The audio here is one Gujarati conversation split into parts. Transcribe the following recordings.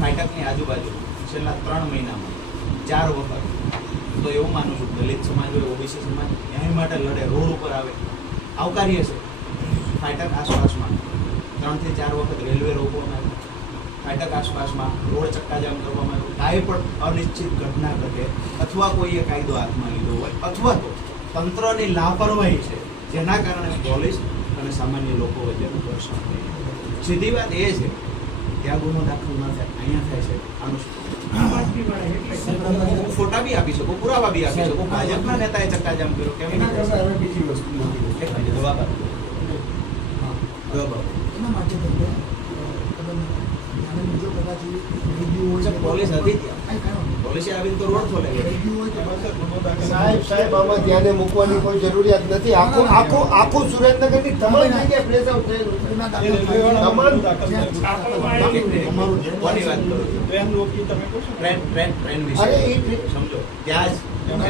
ફાટકની આજુબાજુ છેલ્લા ત્રણ મહિનામાં ચાર વખત તો એવું માનું છું, દલિત સમાજ હોય, ઓબીસી સમાજ, એની માટે લડે, રોડ ઉપર આવે. આવકારીએ છે. ફાટક આસપાસમાં ત્રણથી ચાર વખત રેલવે રોકવામાં આવ્યું. ફાટક આસપાસમાં રોડ ચક્કાજામ કરવામાં આવ્યું. કાંઈ પણ અનિશ્ચિત ઘટના ઘટે અથવા કોઈએ કાયદો હાથમાં લીધો હોય અથવા તો તંત્રની લાપરવાહી છે, જેના કારણે પોલીસ અને સામાન્ય લોકો વચ્ચેનું ઘર્ષણ થઈ સીધી વાત એ છે ત્યાં ગુનો દાખલ ન થાય અહીંયા થાય છે આનું શું? ફોટા બી આપી શકો પુરાવા બી આપી શકું ભાજપના નેતાએ ચક્કાજામ કર્યો કેમ? બીજી વસ્તુ જવાબ આપો. જવાબ આપો. એના માટે પોલીસ હતી ત્યાં. પોલીસે આવીને તો રોડ ખોલે નહીં. રેડિયો હોય તો સાહેબ સાહેબ આમાં ધ્યાને મૂકવાની કોઈ જરૂરિયાત નથી. આખું આખું આખું સુરેન્દ્રનગરની તમામ જગ્યાએ પ્રેસ આઉટ થયેલું તમામ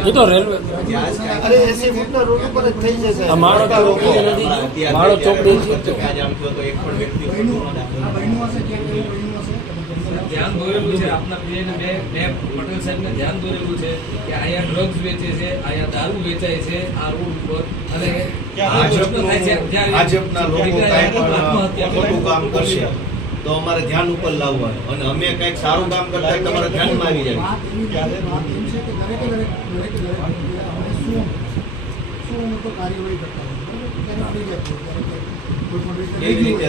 એ તો રેલવે અરે એસી ફૂટના રોડ ઉપર જ થઈ જશે. માળો મોટા નથી. માળો એક પણ વ્યક્તિ ધ્યાન દોરેલું છે. આપના પીએને મેં મેં પટેલ સાહેબને ધ્યાન દોરેલું છે કે અહીંયા ડ્રગ્સ વેચે છે અહીંયા દારૂ વેચાય છે આ રોડ ઉપર. અને ભાજપનું લોકો કાંઈ કામ કરશે તો અમારે ધ્યાન ઉપર લાવવાનું. અને અમે કંઈક સારું કામ કરતા તમારે ધ્યાન તમારા ધ્યાનમાં આવી જાય. કાર્યવાહી કરતા કેવી રીતે.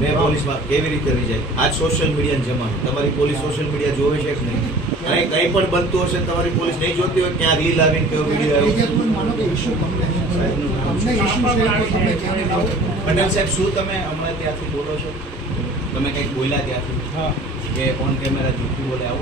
મેં પોલીસમાં કેવી રહી આજ સોશિયલ મીડિયા જમાનો. તમારી પોલીસ સોશિયલ મીડિયા જોવે છે કે નહીં? કંઈ કંઈ પણ બનતું હશે તમારી પોલીસ નહીં જોતી હોય ક્યાં રીલ આવીને કયો વીડિયો આવ્યો? પટેલ સાહેબ શું તમે હમણાં ત્યાંથી બોલો છો? તમે કંઈક બોલ્યા ત્યાંથી? કે ઓન કેમેરા જૂઠું બોલે આવું?